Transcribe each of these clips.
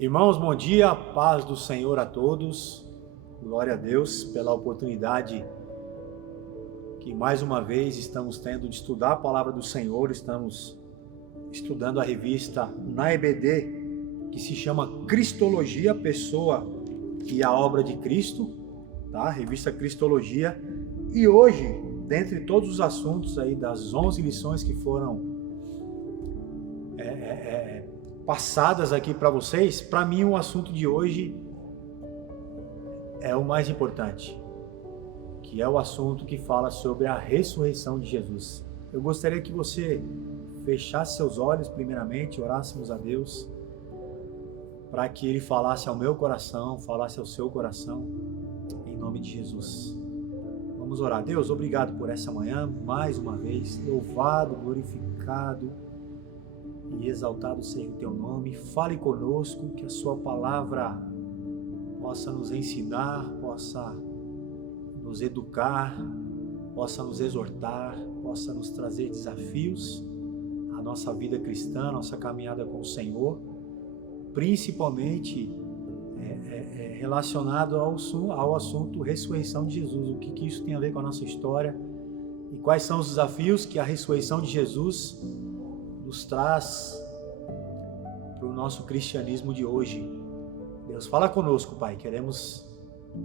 Irmãos, bom dia, paz do Senhor a todos, glória a Deus pela oportunidade que mais uma vez estamos tendo de estudar a palavra do Senhor. Estamos estudando a revista na EBD, que se chama Cristologia, Pessoa e a Obra de Cristo, tá? Revista Cristologia. E hoje, dentre todos os assuntos aí das 11 lições que foram passadas aqui para vocês, para mim o assunto de hoje é o mais importante, que é o assunto que fala sobre a ressurreição de Jesus. Eu gostaria que você fechasse seus olhos primeiramente, orássemos a Deus, para que Ele falasse ao meu coração, falasse ao seu coração, em nome de Jesus. Vamos orar. Deus, obrigado por essa manhã, mais uma vez, louvado, glorificado e exaltado seja o teu nome. Fale conosco, que a sua palavra possa nos ensinar, possa nos educar, possa nos exortar, possa nos trazer desafios à nossa vida cristã, à nossa caminhada com o Senhor, principalmente relacionado ao assunto ressurreição de Jesus. O que isso tem a ver com a nossa história e quais são os desafios que a ressurreição de Jesus nos traz para o nosso cristianismo de hoje. Deus, fala conosco, Pai. Queremos,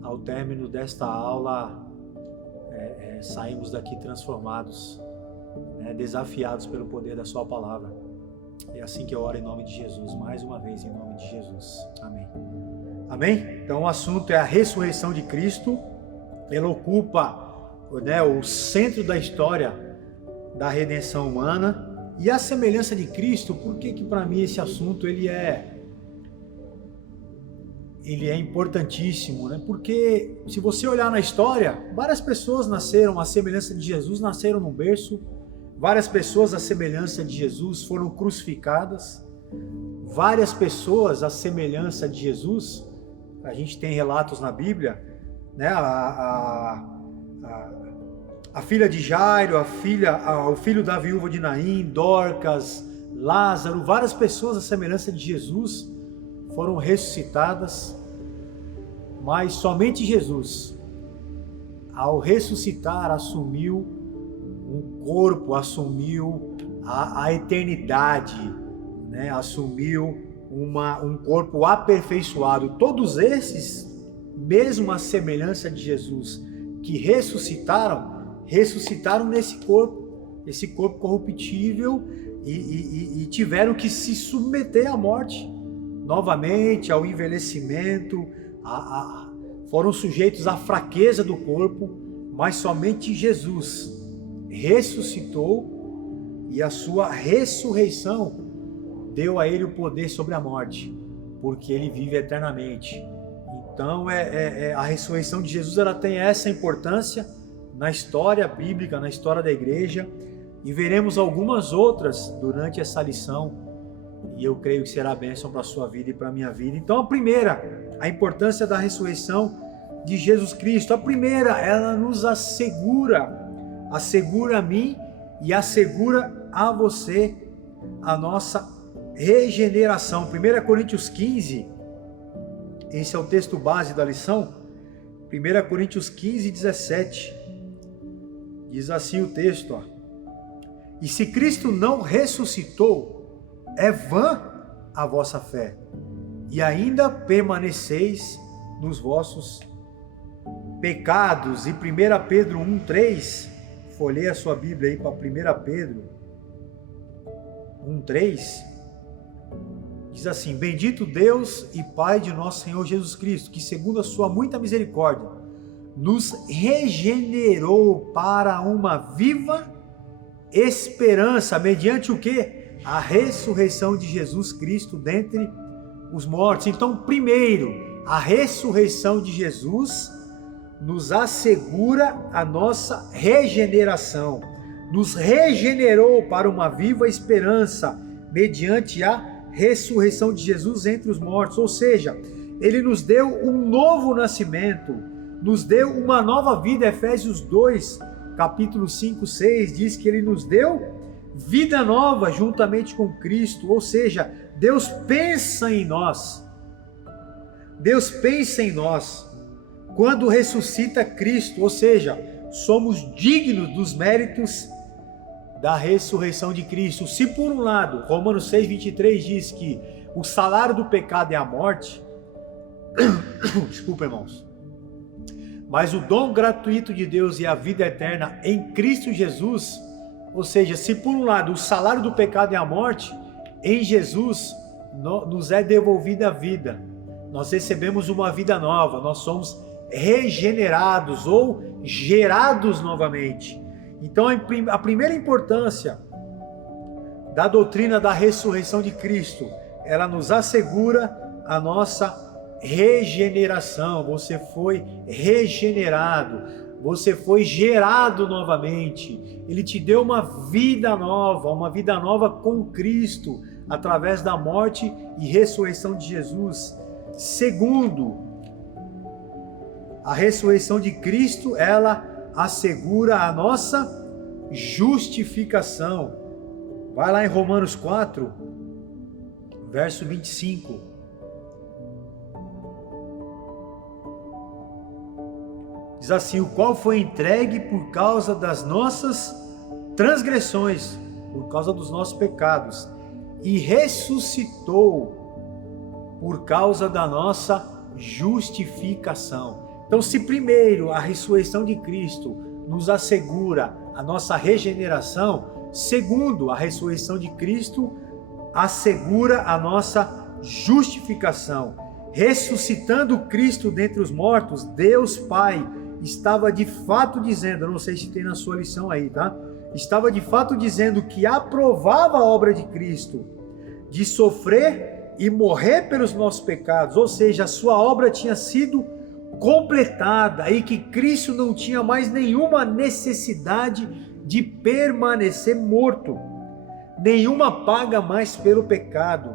ao término desta aula, sairmos daqui transformados, desafiados pelo poder da sua palavra. É assim que eu oro em nome de Jesus, mais uma vez em nome de Jesus. Amém. Amém? Então o assunto é a ressurreição de Cristo. Ela ocupa o centro da história da redenção humana. E a semelhança de Cristo, por que para mim esse assunto ele é importantíssimo, né? Porque se você olhar na história, várias pessoas nasceram à semelhança de Jesus, nasceram num berço. Várias pessoas à semelhança de Jesus foram crucificadas. Várias pessoas à semelhança de Jesus, a gente tem relatos na Bíblia, né? A filha de Jairo, o filho da viúva de Naim, Dorcas, Lázaro, várias pessoas à semelhança de Jesus foram ressuscitadas, mas somente Jesus, ao ressuscitar, assumiu um corpo, assumiu a eternidade, né? Assumiu um corpo aperfeiçoado. Todos esses, mesmo à semelhança de Jesus, que ressuscitaram nesse corpo, esse corpo corruptível, e tiveram que se submeter à morte novamente, ao envelhecimento, foram sujeitos à fraqueza do corpo, mas somente Jesus ressuscitou, e a sua ressurreição deu a ele o poder sobre a morte, porque ele vive eternamente. Então a ressurreição de Jesus, ela tem essa importância na história bíblica, na história da igreja, e veremos algumas outras durante essa lição, e eu creio que será bênção para a sua vida e para a minha vida. Então a primeira, a importância da ressurreição de Jesus Cristo. A primeira, ela nos assegura a mim e assegura a você a nossa regeneração. 1 Coríntios 15, esse é o texto base da lição. 1 Coríntios 15, 17, diz assim o texto, e se Cristo não ressuscitou, é vã a vossa fé, e ainda permaneceis nos vossos pecados. E 1 Pedro 1,3, folheia a sua Bíblia aí para 1 Pedro 1,3, diz assim: bendito Deus e Pai de nosso Senhor Jesus Cristo, que segundo a sua muita misericórdia, nos regenerou para uma viva esperança, mediante o quê? A ressurreição de Jesus Cristo dentre os mortos. Então, primeiro, a ressurreição de Jesus nos assegura a nossa regeneração, nos regenerou para uma viva esperança, mediante a ressurreição de Jesus entre os mortos. Ou seja, Ele nos deu um novo nascimento, nos deu uma nova vida. Efésios 2, capítulo 5, 6, diz que Ele nos deu vida nova juntamente com Cristo. Ou seja, Deus pensa em nós Deus pensa em nós quando ressuscita Cristo, ou seja, somos dignos dos méritos da ressurreição de Cristo. Se por um lado, Romanos 6:23 diz que o salário do pecado é a morte, desculpa, irmãos, mas o dom gratuito de Deus é a vida eterna em Cristo Jesus, ou seja, se por um lado o salário do pecado é a morte, em Jesus nos é devolvida a vida. Nós recebemos uma vida nova, nós somos regenerados ou gerados novamente. Então a primeira importância da doutrina da ressurreição de Cristo, ela nos assegura a nossa regeneração. Você foi regenerado, você foi gerado novamente. Ele te deu uma vida nova com Cristo, através da morte e ressurreição de Jesus. Segundo, a ressurreição de Cristo, ela assegura a nossa justificação. Vai lá em Romanos 4, verso 25. Diz assim: o qual foi entregue por causa das nossas transgressões, por causa dos nossos pecados, e ressuscitou por causa da nossa justificação. Então, se primeiro a ressurreição de Cristo nos assegura a nossa regeneração, segundo, a ressurreição de Cristo assegura a nossa justificação. Ressuscitando Cristo dentre os mortos, Deus Pai estava de fato dizendo, não sei se tem na sua lição aí, tá? Estava de fato dizendo que aprovava a obra de Cristo, de sofrer e morrer pelos nossos pecados, ou seja, a sua obra tinha sido completada e que Cristo não tinha mais nenhuma necessidade de permanecer morto, nenhuma paga mais pelo pecado,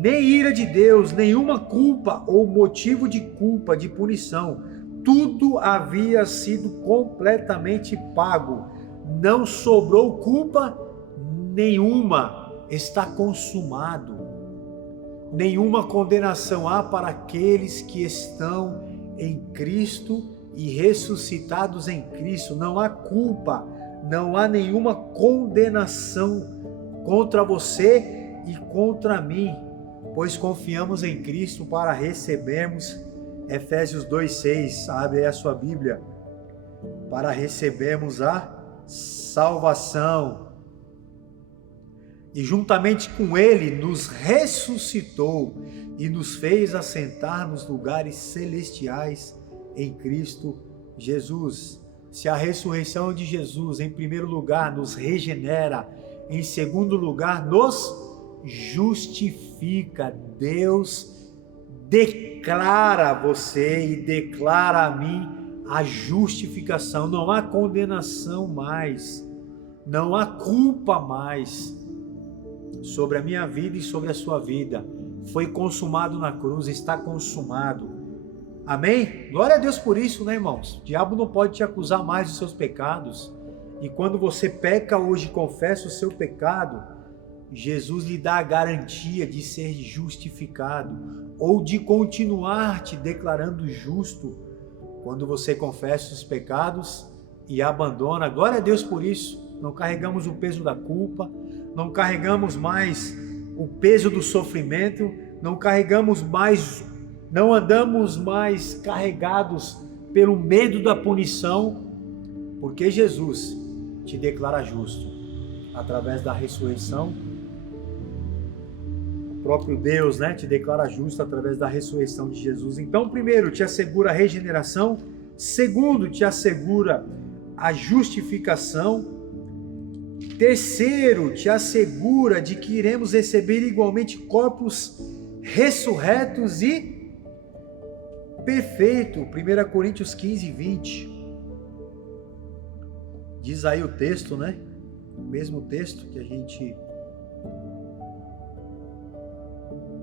nem ira de Deus, nenhuma culpa ou motivo de culpa, de punição. Tudo havia sido completamente pago, não sobrou culpa nenhuma, está consumado. Nenhuma condenação há para aqueles que estão em Cristo e ressuscitados em Cristo. Não há culpa, não há nenhuma condenação contra você e contra mim, pois confiamos em Cristo para recebermos, Efésios 2:6, abre aí a sua Bíblia, para recebermos a salvação. E juntamente com Ele nos ressuscitou e nos fez assentar nos lugares celestiais em Cristo Jesus. Se a ressurreição de Jesus, em primeiro lugar, nos regenera, em segundo lugar, nos justifica. Deus declara a você e declara a mim a justificação. Não há condenação mais, não há culpa mais sobre a minha vida e sobre a sua vida. Foi consumado na cruz, está consumado. Amém? Glória a Deus por isso, né, irmãos? O diabo não pode te acusar mais dos seus pecados. E quando você peca hoje e confessa o seu pecado, Jesus lhe dá a garantia de ser justificado ou de continuar te declarando justo quando você confessa os pecados e abandona. Glória a Deus por isso. Não carregamos o peso da culpa, não carregamos mais o peso do sofrimento, não andamos mais carregados pelo medo da punição, porque Jesus te declara justo através da ressurreição. O próprio Deus, te declara justo através da ressurreição de Jesus. Então, primeiro, te assegura a regeneração. Segundo, te assegura a justificação. Terceiro, te assegura de que iremos receber igualmente corpos ressurretos e perfeitos. 1 Coríntios 15:20. Diz aí o texto, O mesmo texto que a gente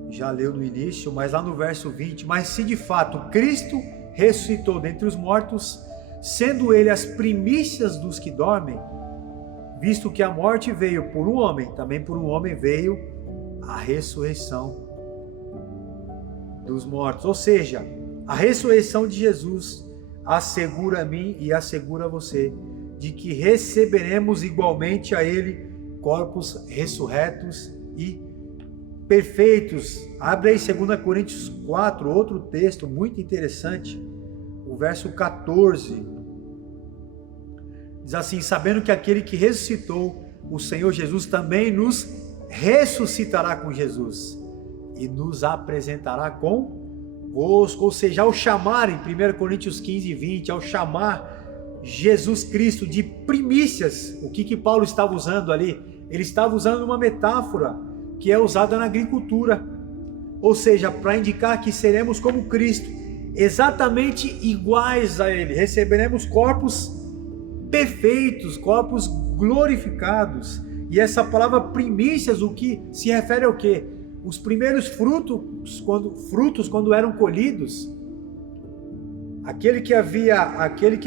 já leu no início, mas lá no verso 20. Mas se de fato Cristo ressuscitou dentre os mortos, sendo Ele as primícias dos que dormem, visto que a morte veio por um homem, também por um homem veio a ressurreição dos mortos. Ou seja, a ressurreição de Jesus assegura a mim e assegura a você de que receberemos igualmente a Ele corpos ressurretos e perfeitos. Abre aí 2 Coríntios 4, outro texto muito interessante, o verso 14. Diz assim: sabendo que aquele que ressuscitou o Senhor Jesus também nos ressuscitará com Jesus e nos apresentará convosco. Ou seja, ao chamar em 1 Coríntios 15, 20, ao chamar Jesus Cristo de primícias, o que Paulo estava usando ali? Ele estava usando uma metáfora que é usada na agricultura, ou seja, para indicar que seremos como Cristo, exatamente iguais a Ele, receberemos corpos perfeitos, corpos glorificados. E essa palavra primícias, o que se refere ao quê? Os primeiros frutos quando eram colhidos, aquele que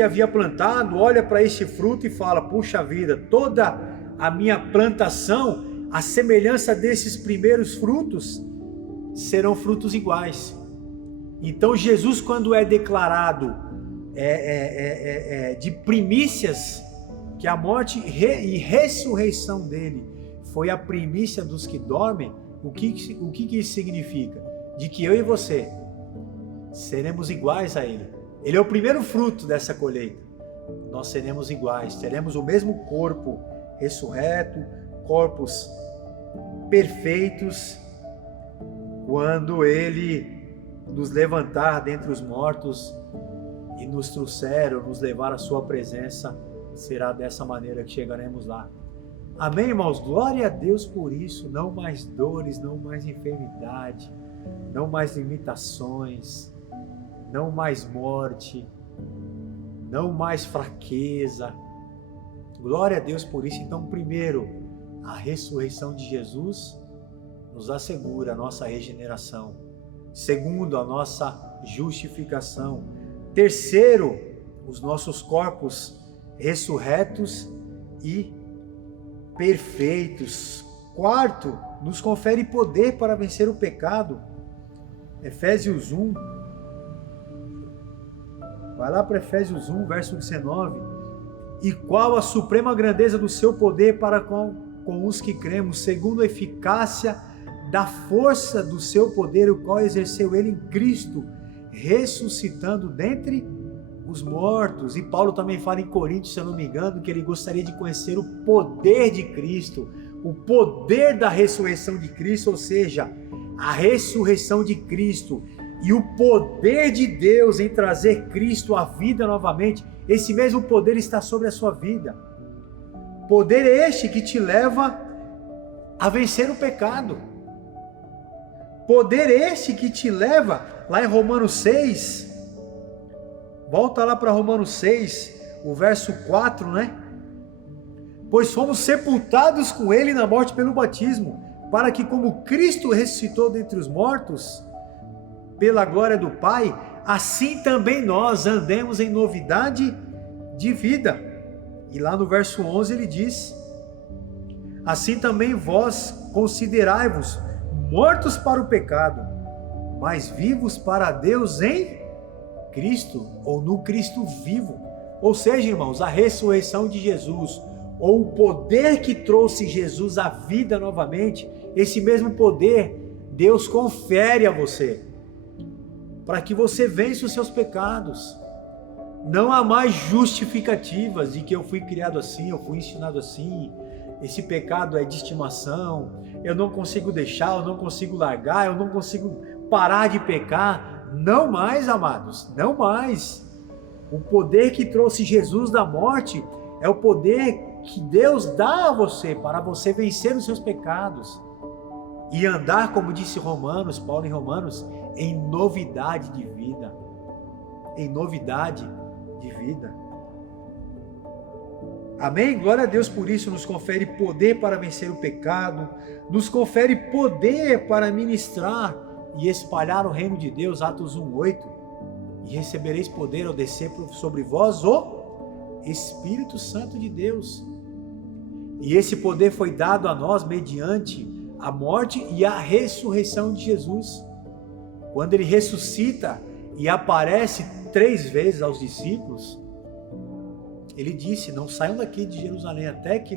havia plantado olha para este fruto e fala: puxa vida, toda a minha plantação, a semelhança desses primeiros frutos, serão frutos iguais. Então Jesus, quando é declarado de primícias, que a morte e ressurreição dele foi a primícia dos que dormem, o que isso significa? De que eu e você seremos iguais a ele. Ele é o primeiro fruto dessa colheita. Nós seremos iguais, teremos o mesmo corpo ressurreto, corpos perfeitos, quando ele nos levantar dentre os mortos e nos trouxer ou nos levar à sua presença. Será dessa maneira que chegaremos lá. Amém, irmãos? Glória a Deus por isso. Não mais dores, não mais enfermidade, não mais limitações, não mais morte, não mais fraqueza. Glória a Deus por isso. Então, primeiro, a ressurreição de Jesus nos assegura a nossa regeneração. Segundo, a nossa justificação. Terceiro, os nossos corpos ressurretos e perfeitos. Quarto, nos confere poder para vencer o pecado. Efésios 1. Vai lá para Efésios 1, verso 19. E qual a suprema grandeza do seu poder para com os que cremos, segundo a eficácia da força do seu poder, o qual exerceu ele em Cristo, ressuscitando dentre os mortos. E Paulo também fala em Coríntios, se eu não me engano, que ele gostaria de conhecer o poder de Cristo, o poder da ressurreição de Cristo, ou seja, a ressurreição de Cristo e o poder de Deus em trazer Cristo à vida novamente. Esse mesmo poder está sobre a sua vida. Poder este que te leva a vencer o pecado. Poder este que te leva, lá em Romanos 6, volta lá para Romanos 6, o verso 4, né? Pois fomos sepultados com ele na morte pelo batismo, para que como Cristo ressuscitou dentre os mortos, pela glória do Pai, assim também nós andemos em novidade de vida. E lá no verso 11 ele diz: assim também vós considerai-vos mortos para o pecado, mas vivos para Deus em Cristo, ou no Cristo vivo. Ou seja, irmãos, a ressurreição de Jesus, ou o poder que trouxe Jesus à vida novamente, esse mesmo poder Deus confere a você, para que você vença os seus pecados. Não há mais justificativas de que eu fui criado assim, eu fui ensinado assim, esse pecado é de estimação, eu não consigo deixar, eu não consigo largar, eu não consigo parar de pecar. Não mais, amados, não mais. O poder que trouxe Jesus da morte é o poder que Deus dá a você para você vencer os seus pecados e andar, como disse Romanos, Paulo em Romanos, em novidade de vida. Em novidade de vida. Amém? Glória a Deus por isso. Nos confere poder para vencer o pecado, nos confere poder para ministrar e espalhar o reino de Deus, Atos 1:8, e recebereis poder ao descer sobre vós o Espírito Santo de Deus. E esse poder foi dado a nós mediante a morte e a ressurreição de Jesus. Quando ele ressuscita e aparece 3 vezes aos discípulos, ele disse: não saiam daqui de Jerusalém até que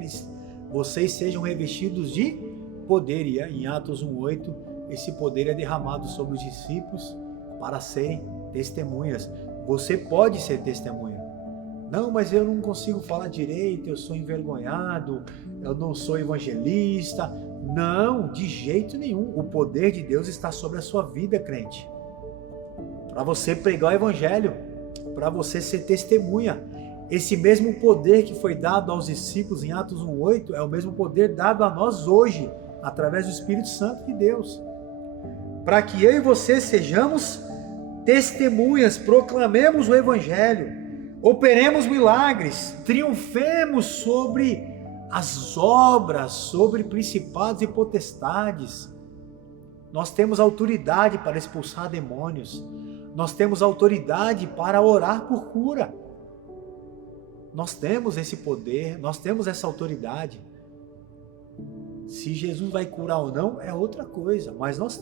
vocês sejam revestidos de poder. E em Atos 1:8, esse poder é derramado sobre os discípulos para serem testemunhas. Você pode ser testemunha. Não, mas eu não consigo falar direito, eu sou envergonhado, eu não sou evangelista. Não, de jeito nenhum. O poder de Deus está sobre a sua vida, crente. Para você pregar o evangelho, para você ser testemunha. Esse mesmo poder que foi dado aos discípulos em Atos 1:8 é o mesmo poder dado a nós hoje, através do Espírito Santo de Deus. Para que eu e você sejamos testemunhas, proclamemos o evangelho, operemos milagres, triunfemos sobre as obras, sobre principados e potestades. Nós temos autoridade para expulsar demônios. Nós temos autoridade para orar por cura. Nós temos esse poder, nós temos essa autoridade. Se Jesus vai curar ou não é outra coisa, mas nós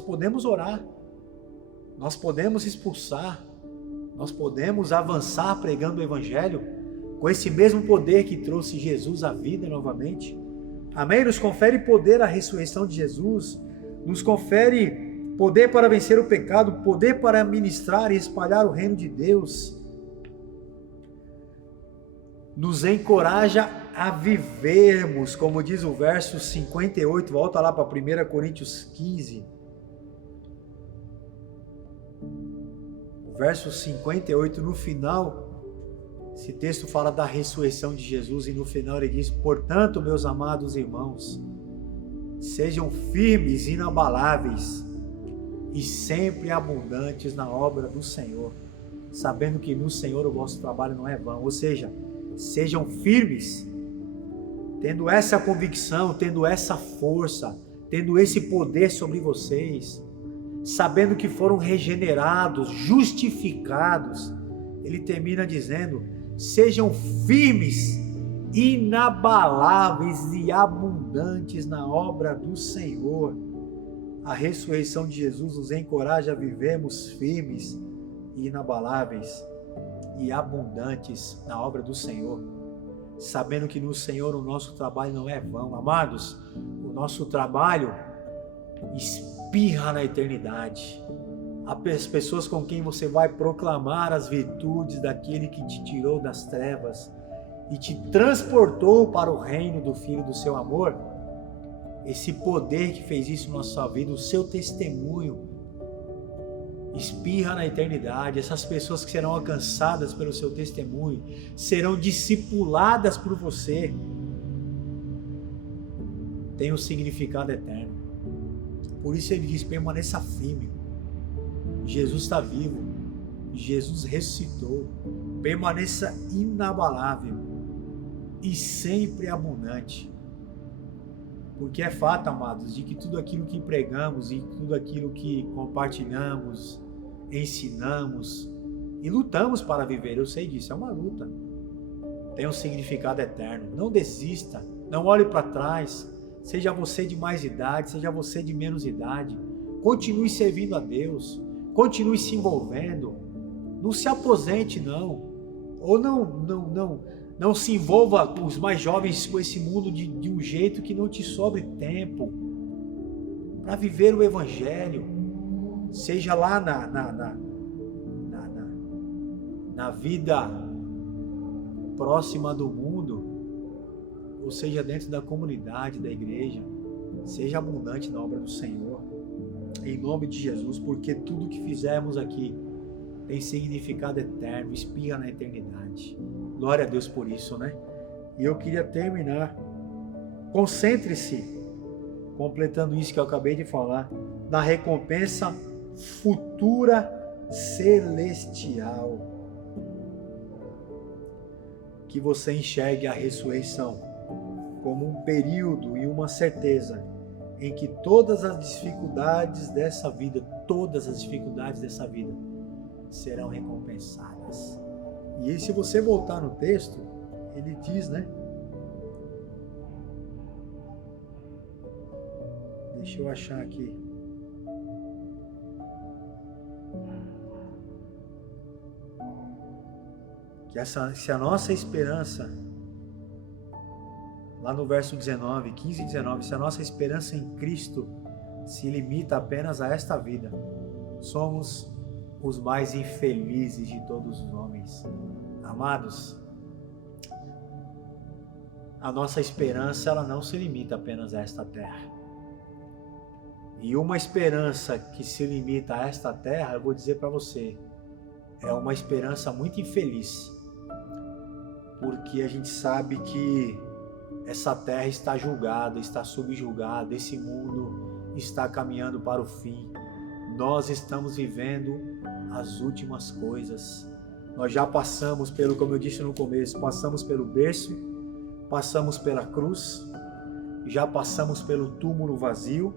podemos orar, nós podemos expulsar, nós podemos avançar pregando o evangelho com esse mesmo poder que trouxe Jesus à vida novamente. Amém? Nos confere poder a ressurreição de Jesus, nos confere poder para vencer o pecado, poder para ministrar e espalhar o reino de Deus. Nos encoraja a vivermos, como diz o verso 58, volta lá para 1 Coríntios 15. O verso 58, no final, esse texto fala da ressurreição de Jesus e no final ele diz: portanto, meus amados irmãos, sejam firmes e inabaláveis e sempre abundantes na obra do Senhor, sabendo que no Senhor o vosso trabalho não é vão. Ou seja, sejam firmes, tendo essa convicção, tendo essa força, tendo esse poder sobre vocês, sabendo que foram regenerados, justificados. Ele termina dizendo: sejam firmes, inabaláveis e abundantes na obra do Senhor. A ressurreição de Jesus nos encoraja a vivermos firmes, inabaláveis e abundantes na obra do Senhor, sabendo que no Senhor o nosso trabalho não é vão. Amados, o nosso trabalho espirra na eternidade. As pessoas com quem você vai proclamar as virtudes daquele que te tirou das trevas e te transportou para o reino do Filho do seu amor, esse poder que fez isso na sua vida, o seu testemunho espirra na eternidade. Essas pessoas que serão alcançadas pelo seu testemunho serão discipuladas por você, tem um significado eterno. Por isso ele diz: permaneça firme. Jesus está vivo, Jesus ressuscitou. Permaneça inabalável e sempre abundante. Porque é fato, amados, de que tudo aquilo que pregamos e tudo aquilo que compartilhamos, ensinamos e lutamos para viver, eu sei disso, é uma luta, tem um significado eterno. Não desista, não olhe para trás, seja você de mais idade, seja você de menos idade, continue servindo a Deus, continue se envolvendo, não se aposente não, ou não se envolva com os mais jovens com esse mundo de um jeito que não te sobre tempo para viver o evangelho, seja lá na vida próxima do mundo, ou seja dentro da comunidade, da igreja. Seja abundante na obra do Senhor, em nome de Jesus, porque tudo que fizermos aqui tem significado eterno, espirra na eternidade. Glória a Deus por isso, né? E eu queria terminar. Concentre-se, completando isso que eu acabei de falar, na recompensa futura celestial. Que você enxergue a ressurreição como um período e uma certeza em que todas as dificuldades dessa vida, serão recompensadas. E aí, se você voltar no texto, ele diz, né? Deixa eu achar aqui. se a nossa esperança, lá no verso 19, 15 e 19, se a nossa esperança em Cristo se limita apenas a esta vida, somos os mais infelizes de todos os homens. Amados, a nossa esperança, ela não se limita apenas a esta terra. E uma esperança que se limita a esta terra, eu vou dizer para você, é uma esperança muito infeliz. Porque a gente sabe que essa terra está julgada, está subjugada, esse mundo está caminhando para o fim. Nós estamos vivendo as últimas coisas. Nós já passamos pelo, como eu disse no começo, passamos pelo berço, passamos pela cruz, já passamos pelo túmulo vazio,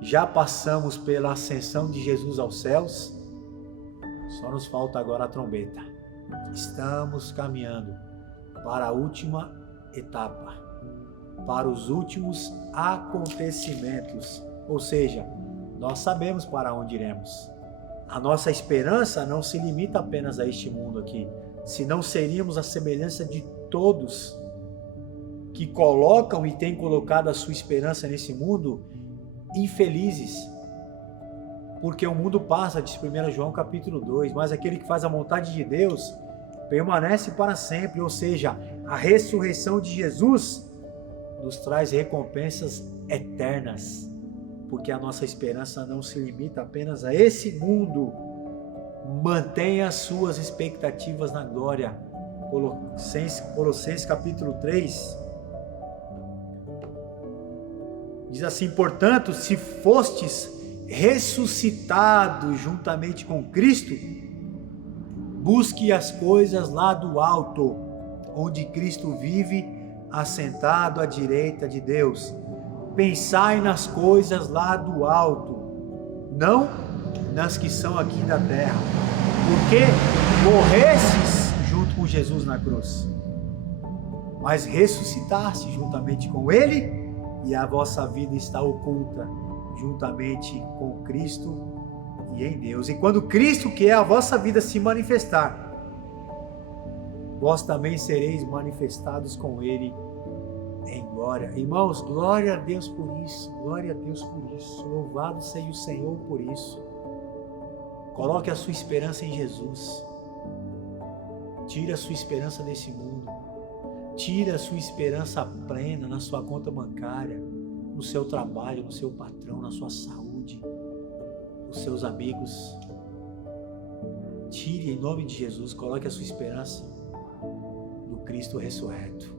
já passamos pela ascensão de Jesus aos céus, só nos falta agora a trombeta. Estamos caminhando para a última etapa, para os últimos acontecimentos, ou seja, nós sabemos para onde iremos. A nossa esperança não se limita apenas a este mundo aqui, senão seríamos a semelhança de todos que colocam e têm colocado a sua esperança nesse mundo infelizes, porque o mundo passa, diz 1 João capítulo 2, mas aquele que faz a vontade de Deus permanece para sempre, ou seja, a ressurreição de Jesus nos traz recompensas eternas, porque a nossa esperança não se limita apenas a esse mundo. Mantenha as suas expectativas na glória. Colossenses capítulo 3 diz assim: portanto, se fostes ressuscitados juntamente com Cristo, busque as coisas lá do alto, onde Cristo vive, assentado à direita de Deus. Pensai nas coisas lá do alto, não nas que são aqui da terra, porque morrestes junto com Jesus na cruz, mas ressuscitaste juntamente com Ele, e a vossa vida está oculta juntamente com Cristo e em Deus. E quando Cristo, que é a vossa vida, se manifestar, vós também sereis manifestados com Ele em glória. Irmãos, glória a Deus por isso, glória a Deus por isso, louvado seja o Senhor por isso. Coloque a sua esperança em Jesus, tire a sua esperança desse mundo, tire a sua esperança plena na sua conta bancária, no seu trabalho, no seu patrão, na sua saúde, nos seus amigos. Tire em nome de Jesus, coloque a sua esperança no Cristo ressurreto.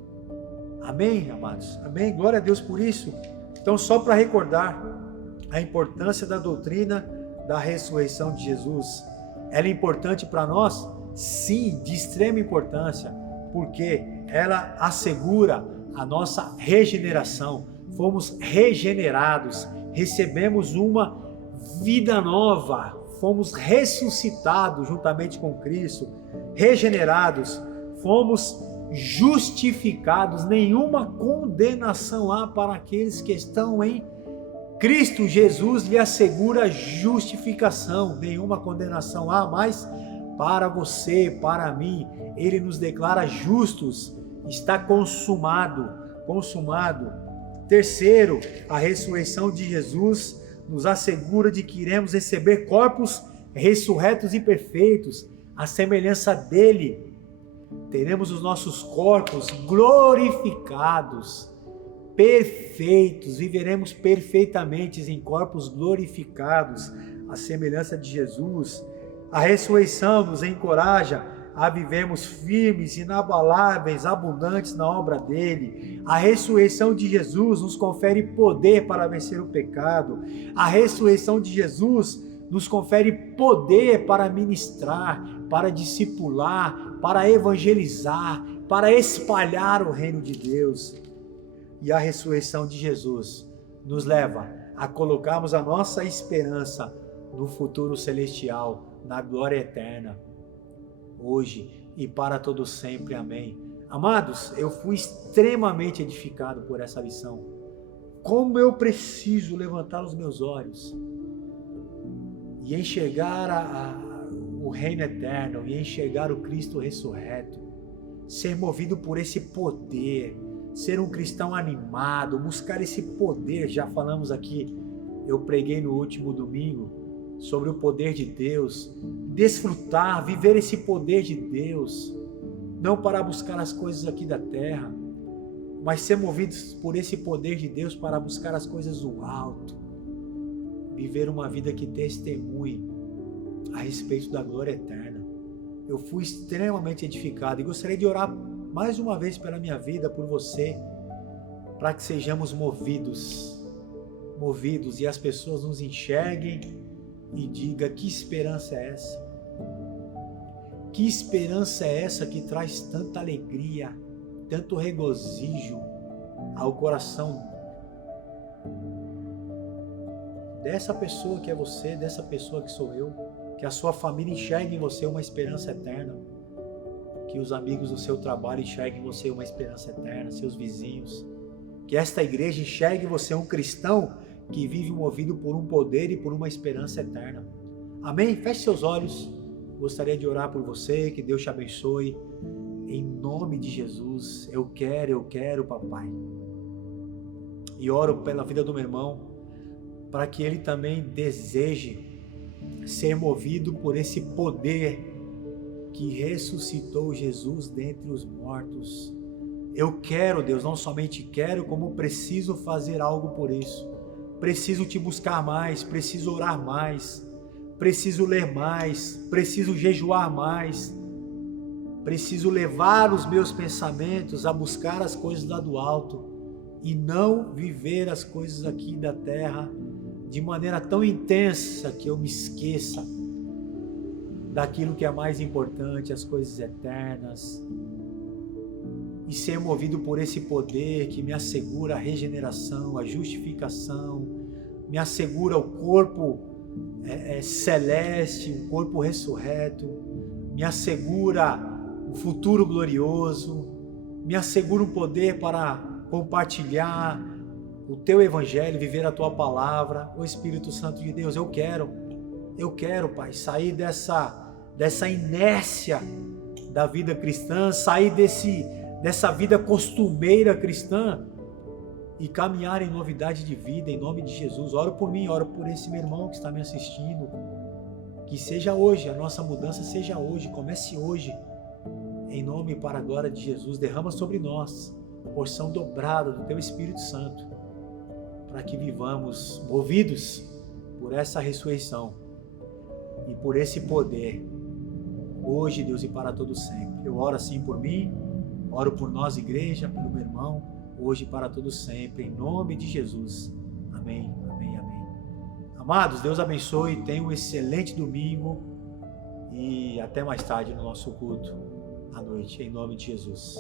Amém, amados? Amém? Glória a Deus por isso. Então, só para recordar a importância da doutrina da ressurreição de Jesus. Ela é importante para nós? Sim, de extrema importância, porque ela assegura a nossa regeneração. Fomos regenerados, recebemos uma vida nova, fomos ressuscitados juntamente com Cristo, regenerados, fomos justificados. Nenhuma condenação há para aqueles que estão em Cristo Jesus, lhe assegura justificação. Nenhuma condenação há mais para você, para mim. Ele nos declara justos, está consumado. Terceiro, a ressurreição de Jesus nos assegura de que iremos receber corpos ressurretos e perfeitos, à semelhança dele. Teremos os nossos corpos glorificados, perfeitos, viveremos perfeitamente em corpos glorificados, à semelhança de Jesus. A ressurreição nos encoraja a vivermos firmes, inabaláveis, abundantes na obra dele. A ressurreição de Jesus nos confere poder para vencer o pecado. A ressurreição de Jesus nos confere poder para ministrar, para discipular, para evangelizar, para espalhar o reino de Deus. E a ressurreição de Jesus nos leva a colocarmos a nossa esperança no futuro celestial, na glória eterna, hoje e para todo sempre. Amém. Amados, eu fui extremamente edificado por essa lição. Como eu preciso levantar os meus olhos e enxergar o o reino eterno e enxergar o Cristo ressurreto, ser movido por esse poder, ser um cristão animado, buscar esse poder. Já falamos aqui, eu preguei no último domingo sobre o poder de Deus, desfrutar, viver esse poder de Deus, não para buscar as coisas aqui da terra, mas ser movidos por esse poder de Deus para buscar as coisas do alto, viver uma vida que testemunhe a respeito da glória eterna. Eu fui extremamente edificado e gostaria de orar mais uma vez pela minha vida, por você, para que sejamos movidos e as pessoas nos enxerguem e digam: que esperança é essa? Que esperança é essa que traz tanta alegria, tanto regozijo ao coração dessa pessoa que é você, dessa pessoa que sou eu, que a sua família enxergue em você uma esperança eterna, que os amigos do seu trabalho enxerguem em você uma esperança eterna, seus vizinhos, que esta igreja enxergue em você um cristão que vive movido por um poder e por uma esperança eterna. Amém? Feche seus olhos. Gostaria de orar por você, que Deus te abençoe. Em nome de Jesus, eu quero, papai. E oro pela vida do meu irmão, para que ele também deseje ser movido por esse poder que ressuscitou Jesus dentre os mortos. Eu quero, Deus, não somente quero, como preciso fazer algo por isso. Preciso te buscar mais, preciso orar mais, preciso ler mais, preciso jejuar mais, preciso levar os meus pensamentos a buscar as coisas lá do alto e não viver as coisas aqui da terra de maneira tão intensa que eu me esqueça daquilo que é mais importante, as coisas eternas, e ser movido por esse poder que me assegura a regeneração, a justificação, me assegura o corpo celeste, o corpo ressurreto, me assegura o futuro glorioso, me assegura um poder para compartilhar o teu evangelho, viver a tua palavra. O Espírito Santo de Deus, eu quero, Pai, sair dessa inércia da vida cristã, sair dessa vida costumeira cristã e caminhar em novidade de vida, em nome de Jesus. Oro por mim, oro por esse meu irmão que está me assistindo, que seja hoje, a nossa mudança seja hoje, comece hoje, em nome e para a glória de Jesus. Derrama sobre nós porção dobrada do teu Espírito Santo, para que vivamos movidos por essa ressurreição e por esse poder, hoje, Deus, e para todo sempre. Eu oro assim por mim, oro por nós, igreja, pelo meu irmão, hoje e para todo sempre, em nome de Jesus. Amém, amém, amém. Amados, Deus abençoe, tenha um excelente domingo e até mais tarde no nosso culto à noite, em nome de Jesus.